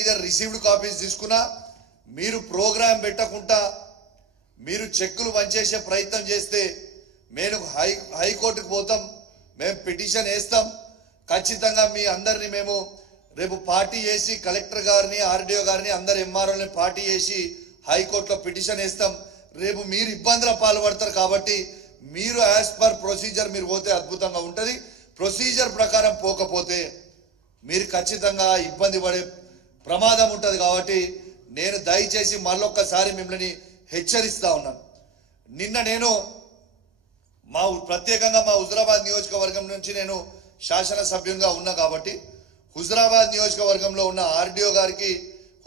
మీద received copies తీసుకున్నా మీరు ప్రోగ్రాం పెట్టకుండా మీరు చెక్కులు వంచేసే ప్రయత్నం చేస్తే మేము హైకోర్టుకు పోతాం, మేము పిటిషన్ వేస్తాం. ఖచ్చితంగా మీ అందరినీ మేము రేపు పార్టీ చేసి కలెక్టర్ గారిని ఆర్డీఓ గారిని అందరు ఎంఆర్ఓని పార్టీ చేసి హైకోర్టులో పిటిషన్ వేస్తాం. రేపు మీరు ఇబ్బందుల పాల్పడతారు కాబట్టి మీరు యాజ్ పర్ ప్రొసీజర్ మీరు పోతే అద్భుతంగా ఉంటుంది. ప్రొసీజర్ ప్రకారం పోకపోతే మీరు ఖచ్చితంగా ఇబ్బంది పడే ప్రమాదం ఉంటుంది. కాబట్టి నేను దయచేసి మళ్ళొక్కసారి మిమ్మల్ని హెచ్చరిస్తా ఉన్నాను. నిన్న నేను ప్రత్యేకంగా మా హుజరాబాద్ నియోజకవర్గం నుంచి నేను శాసనసభ్యునిగా ఉన్నా కాబట్టి హుజరాబాద్ నియోజకవర్గంలో ఉన్న ఆర్డీఓ గారికి,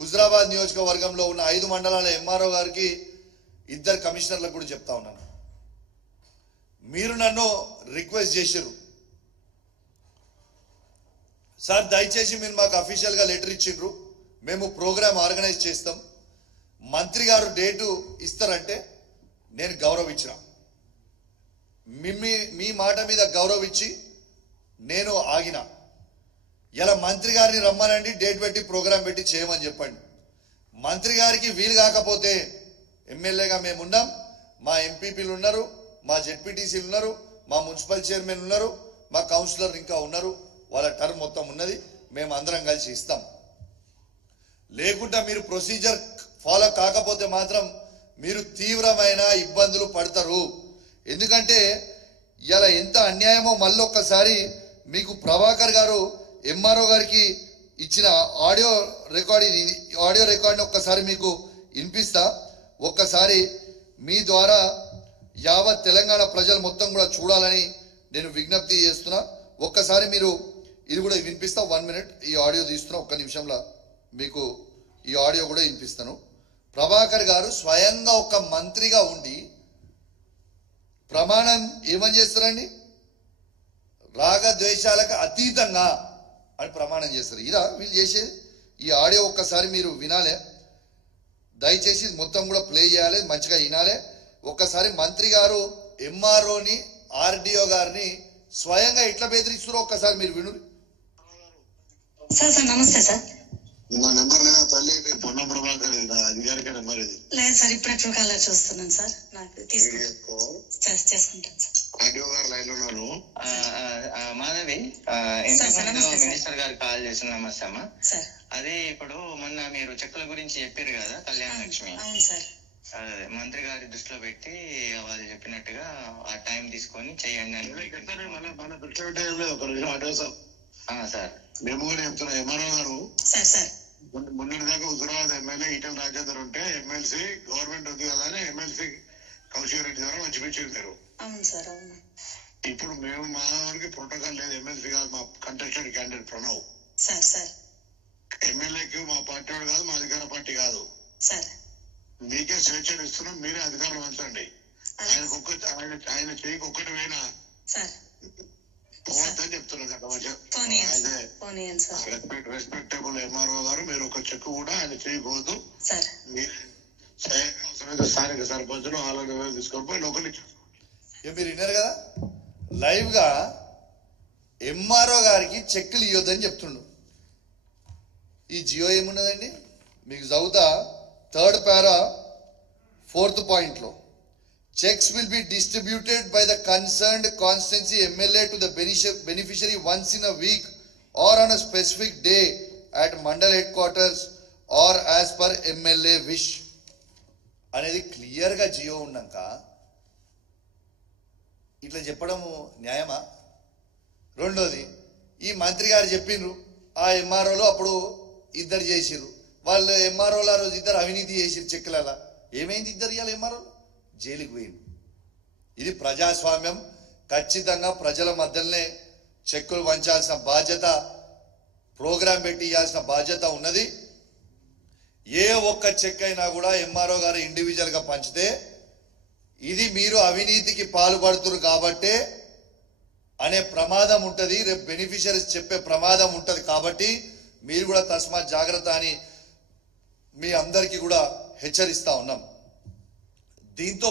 హుజరాబాద్ నియోజకవర్గంలో ఉన్న 5 మండలాల ఎంఆర్ఓ గారికి, 2 కమిషనర్లకు కూడా చెప్తా ఉన్నాను. మీరు నన్ను రిక్వెస్ట్ చేశారు, సార్ దయచేసి మీరు మాకు అఫీషియల్గా లెటర్ ఇచ్చిండ్రు, మేము ప్రోగ్రామ్ ఆర్గనైజ్ చేస్తాం, మంత్రి గారు డేటు ఇస్తారంటే నేను గౌరవించిన. మీ మాట మీద గౌరవించి నేను ఆగిన. ఇలా మంత్రి గారిని రమ్మనండి, డేట్ పెట్టి ప్రోగ్రాం పెట్టి చేయమని చెప్పండి. మంత్రి గారికి వీలు కాకపోతే ఎమ్మెల్యేగా మేము ఉన్నాం, మా ఎంపీపీలు ఉన్నారు, మా జెడ్పీటీసీలు ఉన్నారు, మా మున్సిపల్ చైర్మన్ ఉన్నారు, మా కౌన్సిలర్ ఇంకా ఉన్నారు, వాళ్ళ టర్మ్ మొత్తం ఉన్నది, మేము అందరం కలిసి ఇస్తాం. లేకుండా మీరు ప్రొసీజర్ ఫాలో కాకపోతే మాత్రం మీరు తీవ్రమైన ఇబ్బందులు పడతారు. ఎందుకంటే ఇలా ఎంత అన్యాయమో మళ్ళొక్కసారి మీకు ప్రభాకర్ గారు ఎంఆర్ఓ గారికి ఇచ్చిన ఆడియో రికార్డ్ని ఒక్కసారి మీకు వినిపిస్తా. ఒక్కసారి మీ ద్వారా యావత్ తెలంగాణ ప్రజలు మొత్తం కూడా చూడాలని నేను విజ్ఞప్తి చేస్తున్నా. ఒక్కసారి మీరు ఇది కూడా వినిపిస్తా. 1 మినిట్ ఈ ఆడియో తీస్తున్నా, ఒక్క నిమిషంలో మీకు ఈ ఆడియో కూడా వినిపిస్తాను. ప్రభాకర్ గారు స్వయంగా ఒక మంత్రిగా ఉండి ప్రమాణం ఏమని చేస్తారండి, రాగద్వేషాలకు అతీతంగా అని ప్రమాణం చేస్తారు. ఇలా వీళ్ళు చేసేది. ఈ ఆడియో ఒక్కసారి మీరు వినాలే, దయచేసి మొత్తం కూడా ప్లే చేయాలి, మంచిగా వినాలే. ఒక్కసారి మంత్రి గారు ఎంఆర్ఓని ఆర్డీఓ గారిని స్వయంగా ఎట్లా బెదిరిస్తారో ఒక్కసారి మీరు విను. సార్ నమస్తే సార్. నా నెంబర్ లేదా తల్లి, పొన్నం ప్రభాకర్ అధికారిక నెంబర్ ఇది లేదు సార్. ఇప్పుడే ట్రూ కాలర్ చూస్తున్నాను సార్, నాకు చేసుకుంటాను సార్. ఆడియో గారు లైన్ లో ఉన్నారు. మాధవి మినిస్టర్ గారు కాల్ చేసిన నమస్తే అమ్మా. అదే ఇప్పుడు మొన్న మీరు చెక్కుల గురించి చెప్పారు కదా కళ్యాణ లక్ష్మి, అదే మంత్రి గారి దృష్టిలో పెట్టి వాళ్ళు చెప్పినట్టుగా ఆ టైం తీసుకొని చెయ్యండి అని మన దృష్టిలో పెట్టే ఒక రోజు ఆటో సార్ మేము కూడా చెప్తున్నాం. ఎంఆర్ఓ గారు మొన్నటి దాకా హుజరాబాద్ ఎమ్మెల్యే ఈటల రాజేందర్ ఉంటే ఎమ్మెల్సీ గవర్నమెంట్ ఉంది కదా అని ఎమ్మెల్సీ కౌశిక్ రెడ్డి ద్వారా మంచిపించారు మీరు. ఇప్పుడు మేము మా వారికి ప్రోటోకాల్ లేదు, ఎమ్మెల్సీ కాదు, మా కంటెస్టెడ్ క్యాండిడేట్ ప్రణవ్ ఎమ్మెల్యేకి మా పార్టీ వాడు కాదు, మా అధికార పార్టీ కాదు. మీకే స్వేచ్ఛ ఇస్తున్నాం, మీరే అధికారం వంచండి. ఆయన చేయికి ఒక్కటి పోయినా పోవద్దని చెప్తున్నాం కదా. రెస్పెక్టబుల్ ఎంఆర్ఓ గారు మీరు ఒక చెక్ కూడా ఆయన చేయకూడదు. మీరే స్వయంగా స్థానిక సర్పంచులు ఆలోచన తీసుకొని పోయి లోకల్ మీరు విన్నారు కదా, లైవ్ గా ఎంఆర్ఓ గారికి చెక్కులు ఇవ్వద్దని చెప్తుండు. ఈ జియో ఏమున్నదండి మీకు చదువుతా, 3rd పారా 4th పాయింట్ లో checks will be distributed by the concerned constituency MLA to the beneficiary once in a week or on a specific day at mandal headquarters or as per MLA wish అనేది clear గా జియో ఉన్నాక ఇట్లా చెప్పడం న్యాయమా? రెండోది, ఈ మంత్రి గారు చెప్పిండ్రు ఆ ఎంఆర్ఓలు అప్పుడు 2 చేసిర్రు, వాళ్ళు ఎంఆర్ఓలు ఆ రోజు 2 అవినీతి చేసిర్రు చెక్కులలో. ఏమైంది 2 ఇవాళ ఎంఆర్ఓలు జైలుకి పోయింది. ఇది ప్రజాస్వామ్యం. ఖచ్చితంగా ప్రజల మధ్యలోనే చెక్కులు వంచాల్సిన బాధ్యత, ప్రోగ్రాం పెట్టి ఇవ్వాల్సిన బాధ్యత ఉన్నది. ఏ ఒక్క చెక్ అయినా కూడా ఎంఆర్ఓ గారు ఇండివిజువల్ గా పంచితే ఇది మీరు అవినీతికి పాల్పడుతున్నారు కాబట్టే అనే ప్రమాదం ఉంటుంది, రేపు బెనిఫిషరీస్ చెప్పే ప్రమాదం ఉంటుంది. కాబట్టి మీరు కూడా తస్మాత్ జాగ్రత్త అని మీ అందరికీ కూడా హెచ్చరిస్తా ఉన్నాం. దీంతో